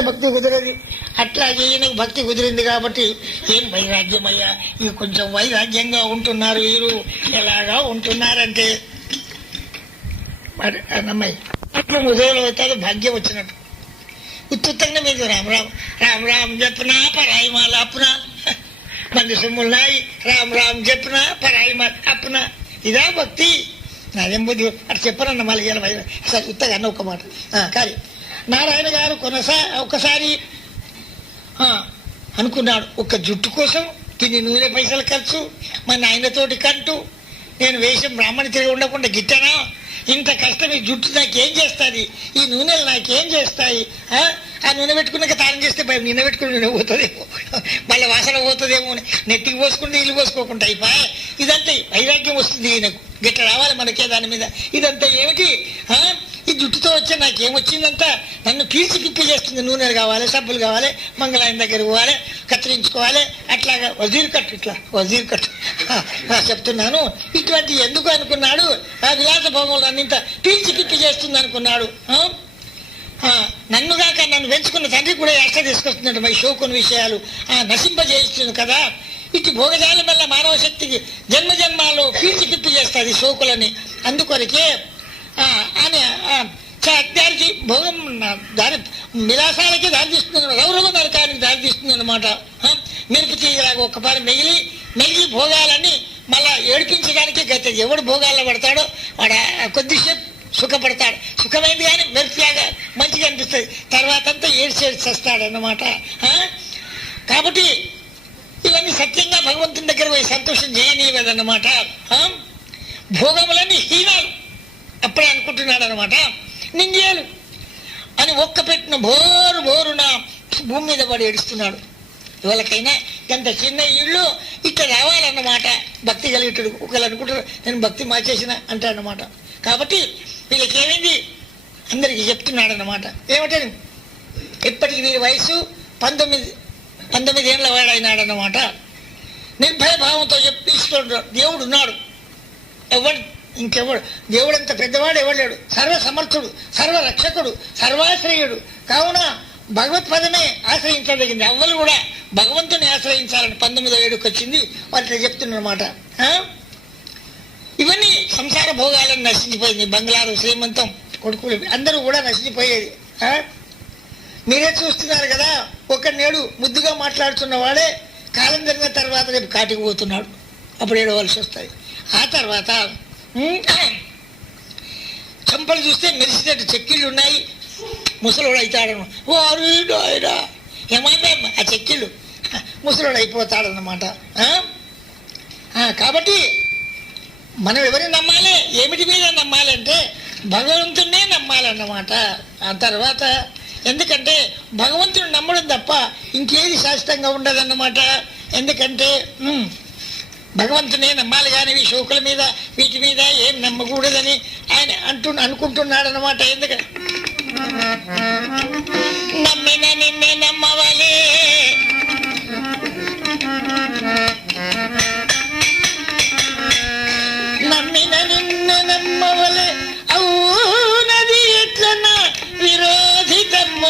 భక్తి కుదిరేది. అట్లాగే ఈయనకు భక్తి కుదిరింది కాబట్టి ఏం వైరాగ్యం అయ్యా? ఇవి కొంచెం వైరాగ్యంగా ఉంటున్నారు వీరు. ఎలాగా ఉంటున్నారంటే మరి అన్నమ్మాయి అట్లా ఉదయం అవుతాడు భాగ్యం వచ్చినట్టు. ఉత్తుత్తంగా మీకు రామ్ రామ్ రామ్ రామ్ చెప్పినా పరాయి మాల అప్పునా. మంది సొమ్ములున్నాయి రామ్ రామ్ చెప్పినా పరాయి మాల ఇదా భక్తి. నాదేం బుద్ధి? అట్లా చెప్పనన్న మళ్ళీ సరే ఉత్తగా అన్న ఒక మాట. కానీ నారాయణ గారు కొనసా ఒకసారి అనుకున్నాడు. ఒక జుట్టు కోసం తిని నూనె పైసలు ఖర్చు మా నాయనతోటి కంటూ నేను వేషం బ్రాహ్మణి తిరిగి ఉండకుండా గిట్టనా? ఇంత కష్టం ఈ జుట్టు నాకేం చేస్తుంది? ఈ నూనెలు నాకేం చేస్తాయి? ఆ? నూనె పెట్టుకున్నాక తానం చేస్తే భయం నిన్న పెట్టుకుని నూనె పోతుందేమో. మళ్ళీ వాసన పోతుందేమో అని. నెట్టికి పోసుకుంటే నీళ్ళు పోసుకోకుండా అయిపా ఇదంతా వైరాగ్యం వస్తుంది ఈయనకు. గిట్ట రావాలి మనకే దాని మీద. ఇదంతా ఏమిటి? జుట్టుతో వచ్చే నాకేమొచ్చిందంతా నన్ను పీల్చి పిప్పి చేస్తుంది. నూనెలు కావాలి సబ్బులు కావాలి మంగళాయన దగ్గర పోవాలి కత్తిరించుకోవాలి అట్లాగా వజీర్ కట్ ఇట్లా వజీర్ కట్. చెప్తున్నాను. ఇటువంటి ఎందుకు అనుకున్నాడు? ఆ విలాస భోగంలో అన్నింత పీల్చి పిప్పి చేస్తుంది అనుకున్నాడు. నన్నుగాక నన్ను పెంచుకున్న తండ్రి కూడా ఎక్కడ తీసుకొస్తున్నాడు. మరి షోకుని విషయాలు ఆ, నశింపజేస్తుంది కదా. ఇటు భోగజాలం వల్ల మానవ శక్తికి జన్మ జన్మాలు పీల్చి పిప్పి చేస్తుంది షోకులని అందుకొరకే అని ఆ, చ- భోగం దారి విలాసాలకి దారి తీస్తుంది గౌరవ నరకానికి దారి తీస్తుంది అనమాట. మెరుపు తీయలాగా ఒక్కపారి మిగిలి మిగిలి భోగాలని మళ్ళా ఏడిపించడానికి గత. ఎవడు భోగాల్లో పడతాడో వాడు కొద్దిసేపు సుఖపడతాడు. సుఖమైంది కానీ మెరుపులాగా మంచిగా అనిపిస్తుంది. తర్వాత అంతా ఏడ్చేడ్చేస్తాడు అనమాట ఆ? కాబట్టి ఇవన్నీ సత్యంగా భగవంతుని దగ్గర పోయి సంతోషం చేయనీయలేదన్నమాట. భోగములన్నీ హీనాలు. అనమాట నింగేలు అని ఒక్క పెట్టిన బోరు బోరున భూమి మీద పడి ఏడుస్తున్నాడు. ఎవరికైనా ఎంత చిన్న ఇళ్ళు ఇక్కడ రావాలన్నమాట. భక్తి కలిగేటుడు ఒకళ్ళు అనుకుంటారు నేను భక్తి మార్చేసిన అంటాడనమాట కాబట్టి వీళ్ళకి ఏమైంది అందరికీ చెప్తున్నాడు అనమాట ఏమిటని? ఇప్పటికి వీరి వయసు పంతొమ్మిది పంతొమ్మిది ఏళ్ళ వాడైనాడన్నమాట. నిర్భయ భావంతో చెప్పిస్తున్నాడు దేవుడు ఉన్నాడు ఎవరు ఇంకెవడు? దేవుడు అంత పెద్దవాడు ఎవడలేడు? సర్వ సమర్థుడు సర్వ రక్షకుడు సర్వాశ్రయుడు. కావున భగవత్పదమే ఆశ్రయించదగింది. ఎవ్వరు కూడా భగవంతుని ఆశ్రయించాలని పంతొమ్మిదో ఏడుకు వచ్చింది వాళ్ళు చెప్తున్నమాట ఇవన్నీ సంసార భోగాలను నశించిపోయింది. బంగ్లారు శ్రీమంతం కొడుకులు అందరూ కూడా నశించిపోయేది. మీరే చూస్తున్నారు కదా ఒక నేడు ముద్దుగా మాట్లాడుతున్న వాడే కాలం జరిగిన తర్వాత రేపు కాటికి పోతున్నాడు. అప్పుడు ఏడవలసి వస్తుంది ఆ తర్వాత చెంపలు చూస్తే మెరిసినట్టు చెక్కిళ్ళు ఉన్నాయి. ముసలోడు అవుతాడు వారు ఆయన ఏమైనా ఆ చెక్కిళ్ళు. ముసలోడు అయిపోతాడనమాట కాబట్టి మనం ఎవరిని నమ్మాలి? ఏమిటి మీద నమ్మాలంటే భగవంతుడినే నమ్మాలన్నమాట ఆ తర్వాత ఎందుకంటే భగవంతుడు నమ్మడం తప్ప ఇంకేది శాశ్వతంగా ఉండదన్నమాట. ఎందుకంటే భగవంతునే నమ్మాలి కానీ ఈ శోకుల మీద వీటి మీద ఏం నమ్మకూడదని ఆయన అంటు అనుకుంటున్నాడు అనమాట ఎందుకంటే నమ్మిన నిన్నే నమ్మవలే.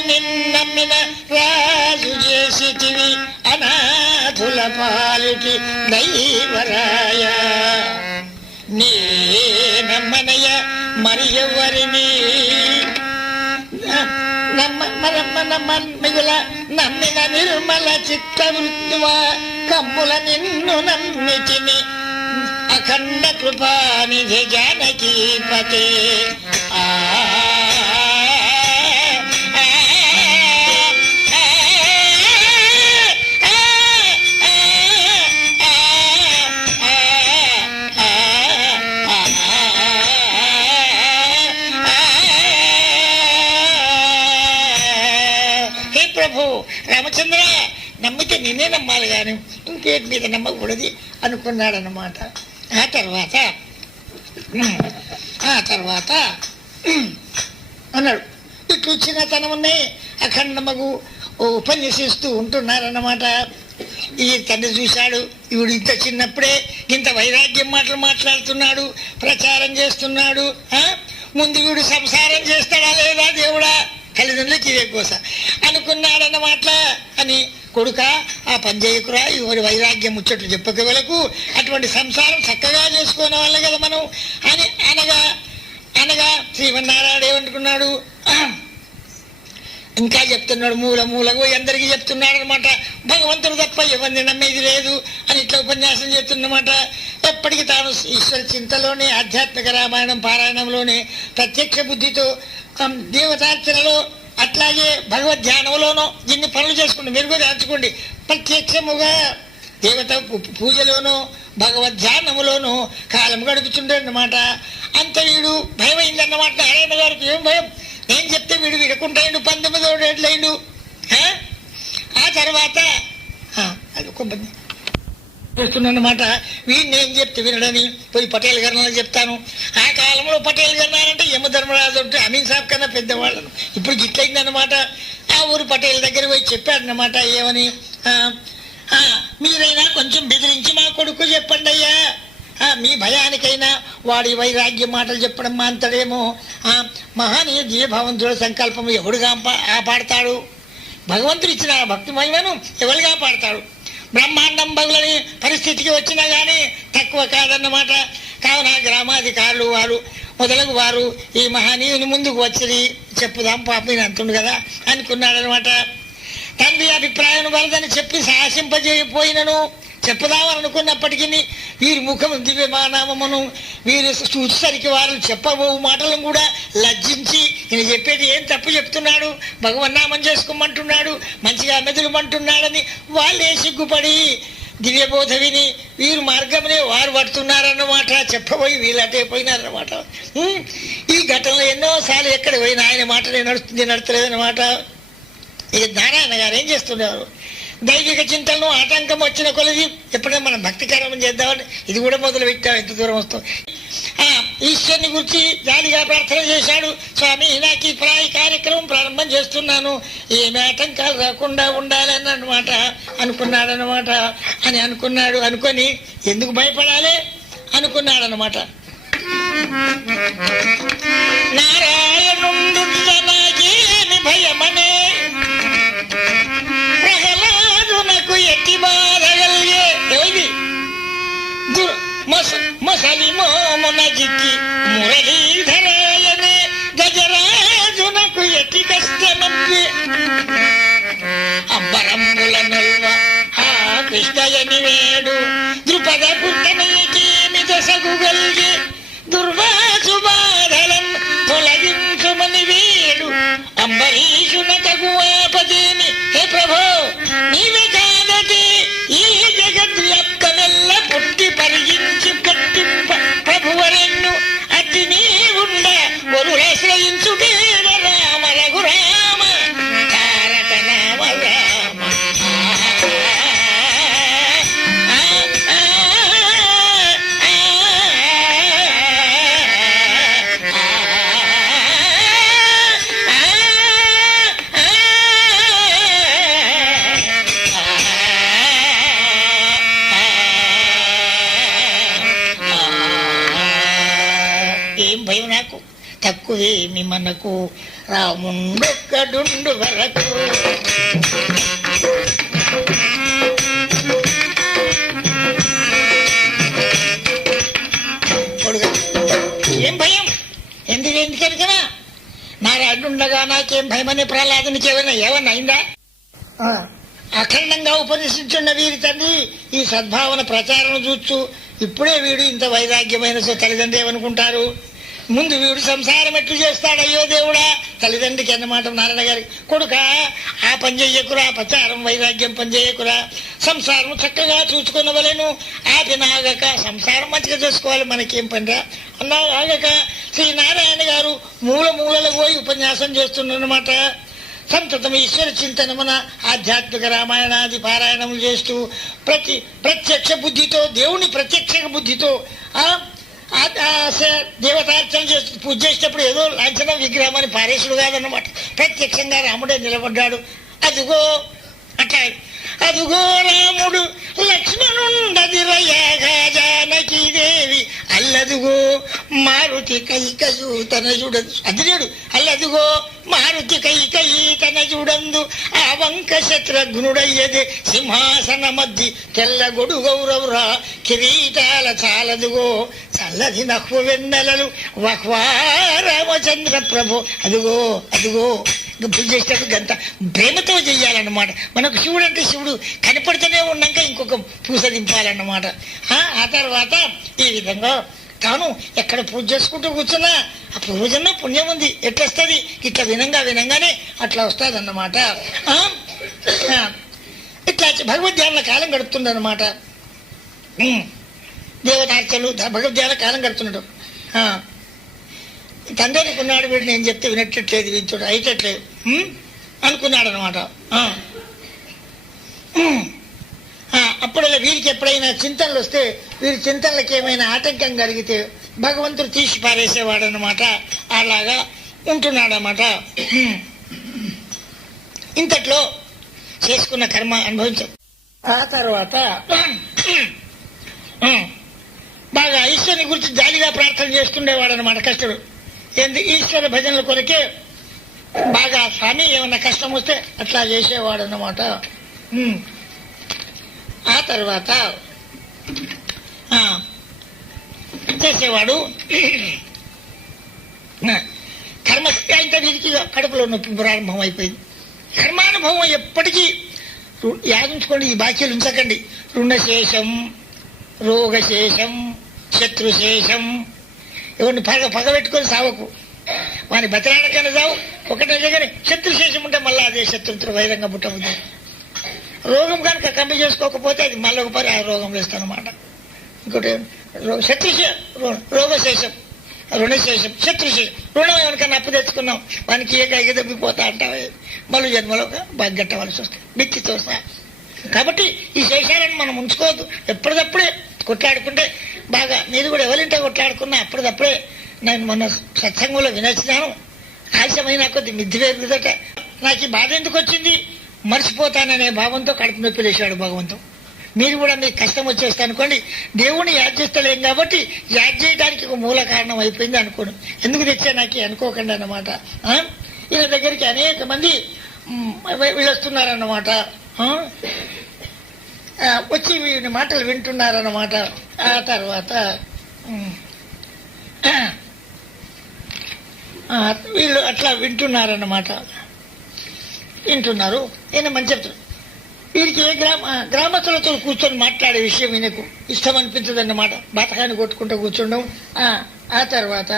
నిన్నమ్మిన రాజు చేసిటివి అనాథుల పాలిటి దైవరాయ నీ నమ్మనయ మరి ఎవరిని మిగుల నమ్మిన నిర్మల చిత్త వృత్తువా కమ్ముల నిన్ను నమ్మితిని అఖండ కృపానిధి జానకీపతే. ఆ, ప్రభు రామచంద్ర నమ్మితే నేనే నమ్మాలి కానీ ఇంకేటి మీద నమ్మకూడదు అనుకున్నాడనమాట ఆ తర్వాత ఆ తర్వాత అన్నాడు. ఇట్లు చిన్నతనమునే అఖండమగు ఉపన్యసిస్తూ ఉంటున్నారన్నమాట. ఈ తండ్రి చూశాడు. ఇవిడు ఇంత చిన్నప్పుడే ఇంత వైరాగ్యం మాటలు మాట్లాడుతున్నాడు. ప్రచారం చేస్తున్నాడు. ముందు వీడు సంసారం చేస్తాడా లేదా దేవుడా? తల్లిదండ్రులకి ఇదే కోస. అనుకున్నాడన్నమాట అని కొడుక ఆ పని చేయకురా ఇవరి వైరాగ్యం ముచ్చట్లు చెప్పక వెలకు అటువంటి సంసారం చక్కగా చేసుకునే వాళ్ళే కదా మనం అని అనగా అనగా శ్రీమన్నారాయణ ఏమనుకున్నాడు? ఇంకా చెప్తున్నాడు మూల మూలకు అందరికీ చెప్తున్నాడు అనమాట భగవంతుడు తప్ప ఎవరిని నమ్మేది లేదు అని ఇట్లా ఉపన్యాసం చేస్తున్నమాట. ఎప్పటికీ తాను ఈశ్వర చింతలోనే ఆధ్యాత్మిక రామాయణం పారాయణంలోనే ప్రత్యక్ష బుద్ధితో దేవతార్చనలో అట్లాగే భగవద్ ధ్యానంలోనూ ఇన్ని పనులు చేసుకోండి మీరు కూడా దాచుకోండి ప్రత్యక్షముగా దేవత పూజలోనూ పూజలోనో భగవద్ ధ్యానములోనూ కాలం గడుపుతుండన్నమాట అంత వీడు భయం అయిందన్నమాట నారాయణ గారికి ఏం భయం? నేను చెప్తే వీడు విడుకుంటాడు పంతొమ్మిదో ఏళ్ళైండు ఆ? ఆ తర్వాత అది ఒక చేస్తున్నమాట. వీడిని నేను చెప్తే వినడని? పోయి పటేల్ గారిని చెప్తాను. ఆ కాలంలో పటేల్ గారు అంటే యమధర్మరాజు అంటే అమీన్ సాబ్ కన్నా పెద్దవాళ్ళను ఇప్పుడు గిట్లయిందనమాట ఆ ఊరు పటేల్ దగ్గర పోయి చెప్పాడనమాట ఏమని? మీరైనా కొంచెం బెదిరించి మా కొడుకు చెప్పండి అయ్యా. మీ భయానికైనా వాడి వైరాగ్య మాటలు చెప్పడం మాంతడేమో. మహానీయ జీవభావంతుడు సంకల్పం ఎవడుగా పా- ఆపాడతాడు భగవంతుడు ఇచ్చిన భక్తి మహిమను ఎవరుగా పాడతాడు బ్రహ్మాండం బగులని పరిస్థితికి వచ్చినా కానీ తక్కువ కాదన్నమాట. కావున గ్రామాధికారులు వారు మొదలగు వారు ఈ మహనీయుని ముందుకు వచ్చి చెప్పుదాం పాపం అంటుండు కదా అనుకున్నాడనమాట తండ్రి అభిప్రాయం వరదని చెప్పి సాహసింపజేయపోయినను. చెప్పదామనుకున్నప్పటికీ వీరి ముఖం దివ్యమానామమును వీరు చూసేసరికి వారు చెప్పబోవు మాటలను కూడా లజ్జించి ఈయన చెప్పేది ఏం తప్పు చెప్తున్నాడు? భగవన్నామం చేసుకోమంటున్నాడు మంచిగా మెదులుమంటున్నాడని వాళ్ళే సిగ్గుపడి దివ్యబోధ విని వీరు మార్గమునే వారు పడుతున్నారన్నమాట చెప్పబోయి వీళ్ళు పోయినారన్నమాట. ఈ ఘటనలో ఎన్నోసార్లు ఎక్కడ పోయినా ఆయన మాట నడుస్తుంది నడతలేదన్నమాట. ఇక నారాయణ గారు ఏం చేస్తున్నారు? దైవిక చింతలను ఆటంకం వచ్చిన కొలది ఎప్పుడైనా మనం భక్తి కార్యక్రమం చేద్దామని ఇది కూడా మొదలు పెట్టాం ఎంత దూరం వస్తాం. ఆ, ఈశ్వరుని గురించి జాలిగా ప్రార్థన చేశాడు. స్వామి నాకు ఈ ప్రాయ కార్యక్రమం ప్రారంభం చేస్తున్నాను. ఏమి ఆటంకాలు రాకుండా ఉండాలని అనమాట అనుకున్నాడు అనమాట అని అనుకున్నాడు. అనుకొని ఎందుకు భయపడాలి? అనుకున్నాడు అనమాట నారాయణుండు నాకేమి భయమనే ಎತ್ತಿ ಬಾರಗಲ್ಗೆ ಹೇಳಿ ಗುರು ಮಸ ಮಸಲಿ ಮೋಮನ ಜಿಕ್ಕಿ ಮುರಳೀಧರಾಯನೆ ಗಜರಾಜುನಕು ಎತಿ ಕಷ್ಟ ನಮ್ಗೆ ಅಂಬರಂಬುಲ ನಲ್ವ ಆ ಕೃಷ್ಣಯನಿ ವೇಡು మనకు రాముండొక్కడుండు వరకు. ఏం భయం? ఎందుకు ఎందుకని కదా నారాయణ ఉండగా నాకేం భయం అనే ప్రహ్లాదునికి ఏమైనా ఏమన్నా అయిందా? అఖండంగా ఉపదేశించున్న వీరి తండ్రి ఈ సద్భావన ప్రచారం చూస్తూ ఇప్పుడే వీడు ఇంత వైరాగ్యమైన సో తల్లిదండ్రి ఏమనుకుంటారు? ముందు వీడు సంసారం ఎట్లు చేస్తాడు? అయ్యో దేవుడా! తల్లిదండ్రికి అన్నమాట నారాయణ గారి కొడుక ఆ పని చెయ్యకురా ప్రచారం వైరాగ్యం పని చేయకురా సంసారం చక్కగా చూసుకునవలేను ఆగక సంసారం మంచిగా చేసుకోవాలి మనకేం పనిరా? అన్నా ఆగక శ్రీ నారాయణ గారు మూల మూలలో పోయి ఉపన్యాసం చేస్తున్నమాట సంతతం ఈశ్వర చింతనమున ఆధ్యాత్మిక రామాయణాది పారాయణములు చేస్తూ ప్రతి ప్రత్యక్ష బుద్ధితో దేవుని ప్రత్యక్ష బుద్ధితో ఆ దేవతార్చన చేస్తూ పూజ చేసేటప్పుడు ఏదో లాంఛన విగ్రహం అని పారేసుడు కాదన్నమాట. ప్రత్యక్షంగా రాముడే నిలబడ్డాడు. అదిగో అట్లా అదిగో రాముడు లక్ష్మణుండది జానకి దేవి అల్లదుగో మారుతి కైకయు తనయుడు అదిలేడు. అల్లదుగో మారుతి కైకయి చూడందు ఆ వంక శత్రుఘ్నుడయ్యదే సింహాసన మధ్య తెల్ల గొడు గౌరవరా కిరీటాల చాలదుగో చల్లది నహ్వ వెన్నెలలు వహ్వా రామచంద్ర ప్రభు. అదిగో అదిగో. ఇంకా పూజ చేసేటప్పుడు గంత ప్రేమతో చెయ్యాలన్నమాట. మనకు శివుడు అంటే శివుడు కనపడుతూనే ఉన్నాక ఇంకొక పూస దింపాలన్నమాట. ఆ తర్వాత ఈ విధంగా తాను ఎక్కడ పూజ చేసుకుంటూ కూర్చున్నా ఆ పూజన్న పుణ్యం ఉంది. ఎట్లొస్తుంది? ఇట్లా వినంగా వినంగానే అట్లా వస్తుంది అన్నమాట ఇట్లా భగవద్ధ్యాన కాలం గడుపుతుండనమాట దేవతార్చలు భగవద్ధ్యాన కాలం గడుపుతున్నాడు. ఆ. తండ్రి అనుకున్నాడు వీడు నేను చెప్తే వినట్లేదు వింటుడు అయ్యట్లేదు అనుకున్నాడు అనమాట అప్పుడల్లా వీరికి ఎప్పుడైనా చింతనలు వస్తే వీరి చింతనలకు ఏమైనా ఆటంకం కలిగితే భగవంతుడు తీసి పారేసేవాడు అనమాట అలాగా ఉంటున్నాడనమాట ఇంతట్లో చేసుకున్న కర్మ అనుభవించాడు ఆ తర్వాత బాగా ఈశ్వరుని గురించి జాలిగా ప్రార్థన చేస్తుండేవాడు అనమాట కష్టడు. ఏంది? ఈశ్వర భజనల కొరకే బాగా స్వామి ఏమన్నా కష్టం వస్తే అట్లా చేసేవాడు అనమాట ఆ తర్వాత ఆ, చేసేవాడు కర్మ వీరికి కడుపులో నొప్పి ప్రారంభం అయిపోయింది. కర్మానుభవం ఎప్పటికీ రు- యాదించుకోండి ఈ బాక్యలు ఉంచకండి. రుణశేషం రోగశేషం శత్రుశేషం ఎవరిని పగ పగబెట్టుకొని సావకు. వాని బతలాడకన్నా సావు ఒకటే దగ్గర శత్రుశేషం ఉంటే మళ్ళీ అదే శత్రుత్వ వైరంగా పుట్టవుతుంది రోగం కనుక కమ్మి చేసుకోకపోతే అది మళ్ళీ ఒక పరి ఆ రోగం వేస్తానమాట ఇంకోటి రో- రో- రోగశేషం. రుణశేషం. శత్రుశేషం రుణం ఎవరికైనా అప్పు తెచ్చుకున్నాం. వానికి ఏ కైకి దెబ్బిపోతా అంటావే? మళ్ళీ జన్మలో బాగ్గట్టవలసి వస్తుంది. మిత్తి చూస్తా కాబట్టి ఈ శేషాలను మనం ఉంచుకోవద్దు. ఎప్పటికప్పుడే కొట్లాడుకుంటే బాగా మీరు కూడా ఎవరింటే కొట్లాడుకున్నా అప్పటికప్పుడే నేను మొన్న సత్సంగంలో వినొచ్చినాను ఆలస్యమైన కొద్ది మిద్ది పెరుగుదట నాకు ఈ బాధ ఎందుకు వచ్చింది? మర్చిపోతాననే భావంతో కడుపు నొప్పి లేచాడు భగవంతుడు. మీరు కూడా మీకు కష్టం వచ్చేస్తా అనుకోండి దేవుణ్ణి యాద్ చేస్తలేం కాబట్టి యాద్ చేయడానికి ఒక మూల కారణం అయిపోయింది అనుకోను. ఎందుకు తెచ్చా నాకు అనుకోకండి అన్నమాట. వీళ్ళ దగ్గరికి అనేక మంది వీళ్ళొస్తున్నారన్నమాట. వచ్చి వీని మాటలు వింటున్నారన్నమాట. ఆ తర్వాత వీళ్ళు అట్లా వింటున్నారన్నమాట. వింటున్నారు. ఈయన మంచి చెప్తున్నారు వీరికి ఏ గ్రామ గ్రామస్తులతో కూర్చొని మాట్లాడే విషయం ఈయనకు ఇష్టం అనిపించదు అన్నమాట బతకాన్ని కొట్టుకుంటూ కూర్చుండడం ఆ, ఆ తర్వాత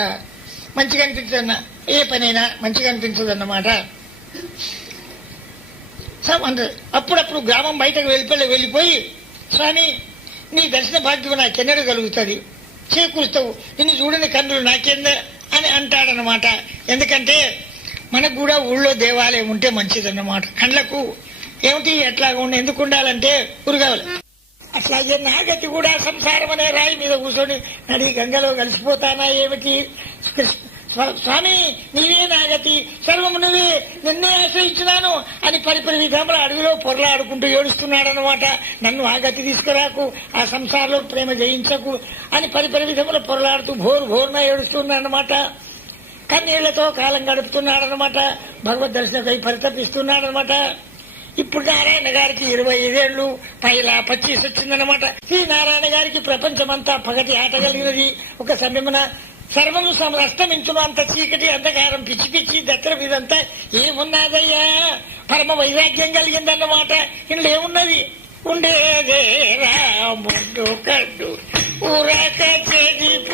మంచిగా అనిపించదన్న ఏ పనైనా మంచిగా అనిపించదు అన్నమాట అప్పుడప్పుడు గ్రామం బయటకు వెళ్ళిపోయి వెళ్ళిపోయి స్వామి నీ దర్శన భాగ్యం నాకెన్నడూ కలుగుతుంది? చేకూరుస్తావు. నిన్ను చూడని కన్నులు నాకేందా? అని అంటాడనమాట ఎందుకంటే మనకు కూడా ఊళ్ళో దేవాలయం ఉంటే మంచిదన్నమాట. కండ్లకు ఏమిటి ఎట్లా ఉండి ఎందుకు ఉండాలంటే గురుగావులు అట్లాగే నాగతి కూడా సంసారం అనే రాయి మీద కూర్చొని నడి గంగలో కలిసిపోతానా ఏమిటి? స్వామి నీవే నాగతి సర్వము నువ్వే నిన్నే ఆశ్రయించినాను అని పరిపరి విధముల అడవిలో పొరలాడుకుంటూ ఏడుస్తున్నాడనమాట నన్ను ఆగతి తీసుకురాకు ఆ సంసారంలో ప్రేమ జయించకు అని పరిపరి విధముల పొరలాడుతూ భోరు భోరున ఏడుస్తున్నాడనమాట కన్నీళ్ళతో కాలం గడుపుతున్నాడనమాట భగవద్ దర్శనకై పరితపిస్తున్నాడనమాట ఇప్పుడు నారాయణ గారికి ఇరవై ఐదేళ్ళు పైలా పచ్చీస్ వచ్చిందనమాట శ్రీ నారాయణ గారికి ప్రపంచమంతా పగటి ఆట కలిగినది. ఒక సమయమున సర్వము సమ అస్తమించును అంత చీకటి అంధకారం పిచ్చి పిచ్చి దత్తర మీదంతా ఏమున్నదయ్యా? పరమ వైరాగ్యం కలిగిందన్నమాట. ఇందులో ఏమున్నది? ఉండేదే రాముడు కడ్డు ఊరాక చెడిపోయి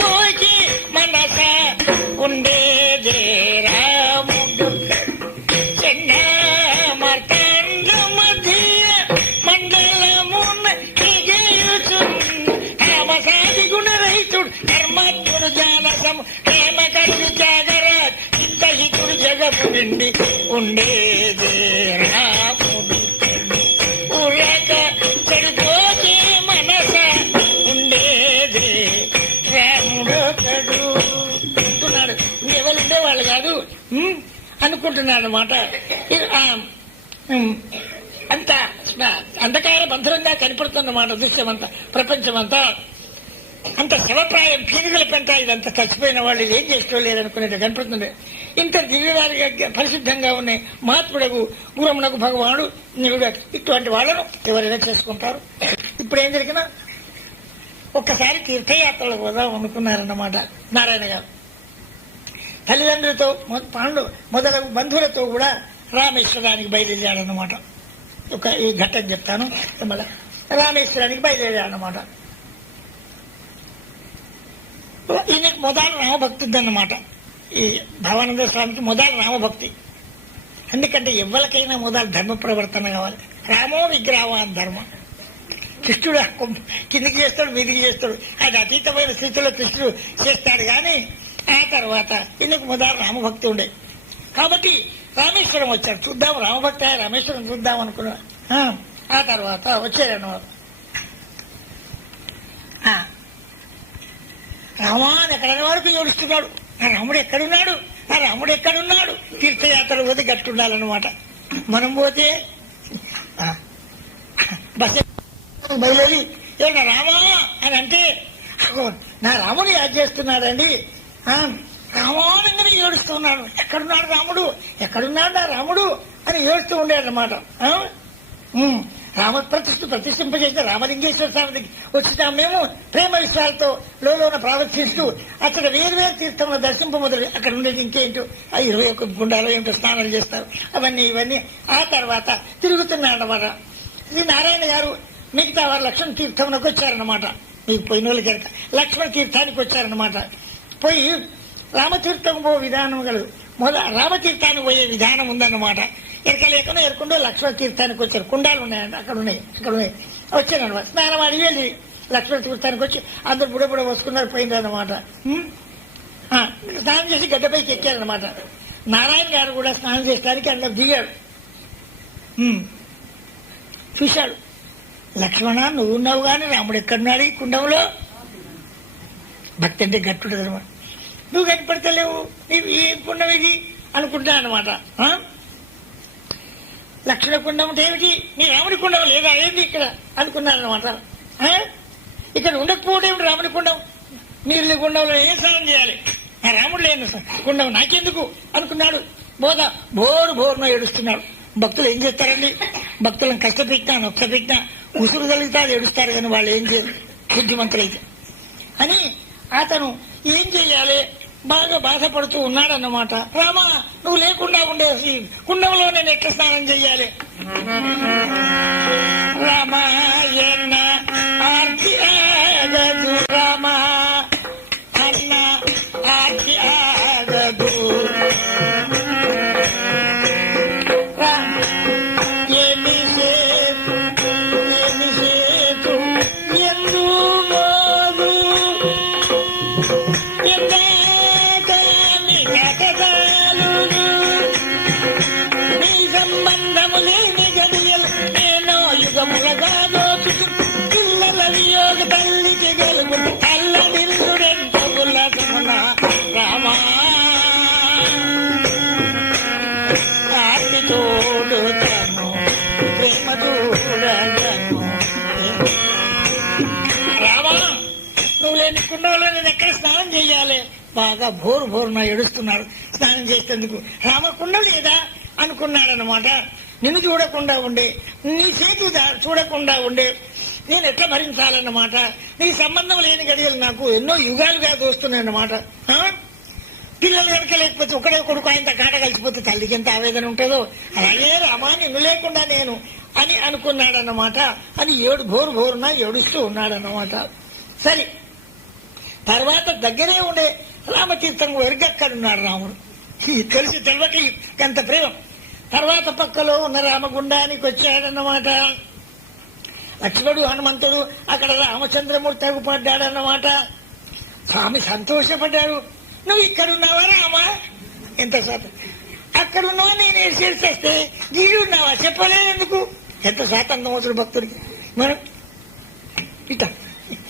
ఉండేదే రాముడు ఉరక చెడిపోతే మనస ఉండేదే. రాముడు కడు. అంటున్నాడు. ఎవరు ఉండేవాళ్ళు కాదు. అనుకుంటున్నాడు అనమాట అంత అంధకార బంధురంగా కనపడుతున్నమాట దృశ్యమంతా ప్రపంచమంతా అంత శివప్రాయం పీనుగల పెంట ఇదంతా చచ్చిపోయిన వాళ్ళు ఏం చేసుకోలేరు అనుకునేది కనపడుతుంది. ఇంత దివ్యవారిగా పరిశుద్ధంగా ఉన్నాయి మహాత్ముడకు గురమునకు భగవానుడు నిలుడు ఇటువంటి వాళ్ళను ఎవరైనా చేసుకుంటారు. ఇప్పుడు ఏం జరిగినా ఒక్కసారి తీర్థయాత్రలకు పోదాం అనుకున్నారన్నమాట నారాయణ గారు. తల్లిదండ్రులతో మొ- పాండు మొదలగు బంధువులతో కూడా రామేశ్వరానికి బయలుదేరాడనమాట ఒక ఈ ఘట్టం చెప్తాను. మళ్ళా రామేశ్వరానికి బయలుదేరాడనమాట ఈయనకి మొదలు రామభక్తి అన్నమాట ఈ భవానంద స్వామికి మొదలు రామభక్తి. ఎందుకంటే ఎవరికైనా మొదలు ధర్మ ప్రవర్తన కావాలి. రామో అని ధర్మ. కృష్ణుడు కిందికి చేస్తాడు మీదికి చేస్తాడు. ఆయన అతీతమైన స్థితిలో కృష్ణుడు చేస్తాడు కానీ ఆ తర్వాత ఇందుకు మొదలు రామభక్తి ఉండే. కాబట్టి రామేశ్వరం వచ్చాడు. చూద్దాం రామభక్తి రామేశ్వరం చూద్దాం అనుకున్నా ఆ, తర్వాత వచ్చాడన్నమాట అన్నమాట. రామా ఎక్కడ వరకు ఏడుస్తున్నాడు. ఆ రాముడు ఎక్కడున్నాడు? ఆ రాముడు ఎక్కడున్నాడు? తీర్థయాత్ర పోతే గట్టుండాలన్నమాట. మనం పోతే బస్ బయలుదేరి ఏమన్నా రామా? అని అంటే "అగో, నా రాముడు యాద్ చేస్తున్నాడండి. ఆ, రామానందని ఏడుస్తున్నాడు? ఎక్కడున్నాడు రాముడు? ఎక్కడున్నాడు నా రాముడు? అని ఏడుస్తూ ఉండేదన్నమాట. రామ ప్రతిష్ఠ ప్రతిష్ఠింపజేసిన రామలింగేశ్వర స్వామి దగ్గర వచ్చిన మేము ప్రేమ విశ్వాలతో లోన ప్రవర్తిస్తూ అక్కడ వేరు వేరు తీర్థంలో దర్శింపు మొదలు అక్కడ ఉండేది ఇంకేంటో ఆ ఇరవై ఒక్క గుండాలు ఏంటో స్నానాలు చేస్తారు. అవన్నీ ఇవన్నీ ఆ తర్వాత తిరుగుతున్నాడు అన్నమాట శ్రీ నారాయణ గారు మిగతా వారు లక్ష్మణ తీర్థంలోకి వచ్చారన్నమాట. మీకు పోయిన వాళ్ళకి కనుక లక్ష్మణ తీర్థానికి వచ్చారన్నమాట. పోయి రామతీర్థం పో విధానం కలదు మొదల రామతీర్థానికి పోయే విధానం ఉందన్నమాట. ఎరకలేకుండా ఎరుకుండో లక్ష్మణ తీర్థానికి వచ్చారు. కుండాలు ఉన్నాయండి అక్కడ ఉన్నాయి అక్కడ ఉన్నాయి. వచ్చారన్నమాట స్నానం అడిగి వెళ్ళి లక్ష్మణ తీర్థానికి వచ్చి అందరు బుడ బుడ పోసుకున్నారు పోయిందన్నమాట ఉం? స్నానం చేసి గడ్డపైకి ఎక్కారనమాట నారాయణ గారు కూడా స్నానం చేయడానికి అందరు దిగాడు. చూశాడు. లక్ష్మణ నువ్వు ఉన్నావు కానీ రాముడు ఎక్కడున్నాడు ఈ కుండంలో? భక్తి అంటే గట్టుంటది అనమాట నువ్వు కనపడతలేవు నీవు ఏ కుండం ఇది? అనుకుంటా అనమాట లక్షణ కుండం అంటే ఏమిటి? నీ రాముడి కుండం లేదా? ఏంటి ఇక్కడ అనుకున్నారనమాట ఇక్కడ ఉండకపోవడం ఏమిటి రాముడి కుండం నీళ్ళు కుండంలో ఏం స్నానం చేయాలి? ఆ రాముడు లేని కుండం నాకెందుకు? అనుకున్నాడు. బోధ బోరు బోరున ఏడుస్తున్నాడు. భక్తులు ఏం చేస్తారండి? భక్తులను కష్టపెట్టినా నొక్కపెట్టినా ఉసురు కలిగితే అది ఏడుస్తారు కానీ వాళ్ళు ఏం చేయరు. బుద్ధిమంతులైతే. అని అతను ఏం చేయాలి? బాగా బాధపడుతూ ఉన్నాడన్నమాట. రామా నువ్వు లేకుండా ఉండేసి కుండంలో నేను ఎట్లా స్నానం చెయ్యాలి? రామాయణ ఆర్తి రామ. బాగా భోరు భోరున ఏడుస్తున్నాడు స్నానం చేసేందుకు. రామకుండ లేదా? అనుకున్నాడనమాట నిన్ను చూడకుండా ఉండే నీ చేతి చూడకుండా ఉండే నేను ఎట్లా భరించాలన్నమాట? నీ సంబంధం లేని గడియలు నాకు ఎన్నో యుగాలుగా దోస్తున్నాయన్నమాట. ఆ? పిల్లలు కనుక లేకపోతే ఒకడే కొడుకు ఆయన కాట కలిసిపోతే తల్లికి ఎంత ఆవేదన ఉంటుందో? అలాగే రామా నిన్ను లేకుండా నేను అని అనుకున్నాడన్నమాట. అని ఏడు భోరు భోరున ఏడుస్తూ ఉన్నాడన్నమాట. సరే. తర్వాత దగ్గరే ఉండే రామతీర్థం ఎరుగక్కడున్నాడు రాముడు. తెలిసి తెలవకి ఎంత ప్రేమ. తర్వాత పక్కలో ఉన్న రామగుండానికి వచ్చాడన్నమాట. లక్ష్మణుడు హనుమంతుడు అక్కడ రామచంద్రమూర్తి అగుపడ్డాడన్నమాట. స్వామి సంతోషపడ్డాడు నువ్వు ఇక్కడ ఉన్నావా రామా? ఎంత శాతం అక్కడ ఉన్నావా నేను చేస్తే గీడు ఉన్నావా చెప్పలేదు ఎందుకు ఎంత శాతం అవుతుంది భక్తుడికి. మనం ఇట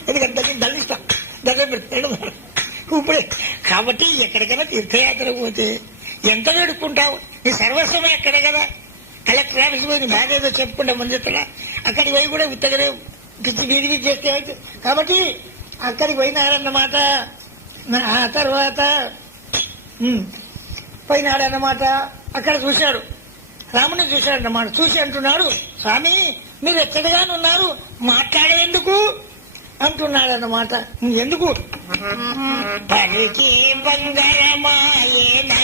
ఎందుకంటే దళిస్తాం దగ్గర పెడతాడు ఇప్పుడు. కాబట్టి ఎక్కడికైనా తీర్థయాత్ర పోతే ఎంత వేడుకుంటావు నీ సర్వస్వమే అక్కడే కదా. కలెక్టర్ ఆఫీస్ పోయి నీ బాధ ఏదో చెప్పుకుంటే ముందెత్తలా అక్కడికి పోయి కూడా ఇంతగానే పిచ్చి బీది పిచ్చి చేస్తే కాబట్టి అక్కడికి పోయినారన్నమాట. ఆ తర్వాత పోయినాడన్నమాట. అక్కడ చూశాడు. రాముని చూశాడన్నమాట. చూసి అంటున్నాడు స్వామి మీరు ఎక్కడగానున్నారు? మాట్లాడేందుకు? అంటున్నాడు అంటున్నాడనమాట ఎందుకు పనికి బంగారమాయేనా?